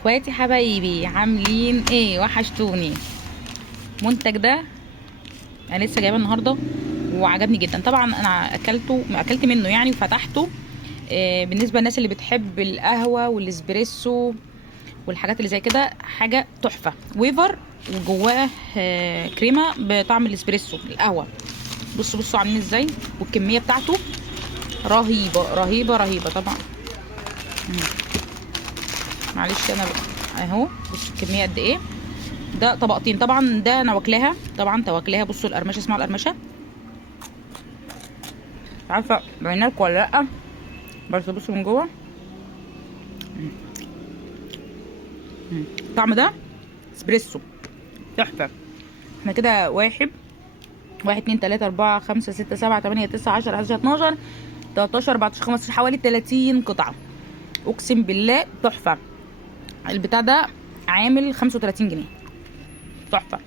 اخواتي حبايبي عاملين ايه؟ وحشتوني. المنتج ده انا لسه جايبه النهارده وعجبني جدا. طبعا انا اكلت منه يعني وفتحته. بالنسبه للناس اللي بتحب القهوه والاسبريسو والحاجات اللي زي كده، حاجه تحفه. ويفر وجواه كريمه بطعم الاسبريسو القهوه. بصوا بصوا عاملين ازاي، والكميه بتاعته رهيبه رهيبه رهيبه طبعا. معلش انا اهو، بصوا الكميه قد ايه. ده طبقتين طبعا، ده انا واكلاها طبعا، واكلاها. بصوا القرمشه، اسمها القرمشه، مش عارفه باينالكوا ولا لا، بس بصوا من جوه. الطعم ده اسبريسو تحفه. احنا كده واحد اتنين تلاته اربعه خمسه سته سبعه تمانيه تسعه 10 11 12 13 14 15، حوالي 30 قطعه. اقسم بالله تحفه. البتاع ده عامل 35 جنيه. تحفه.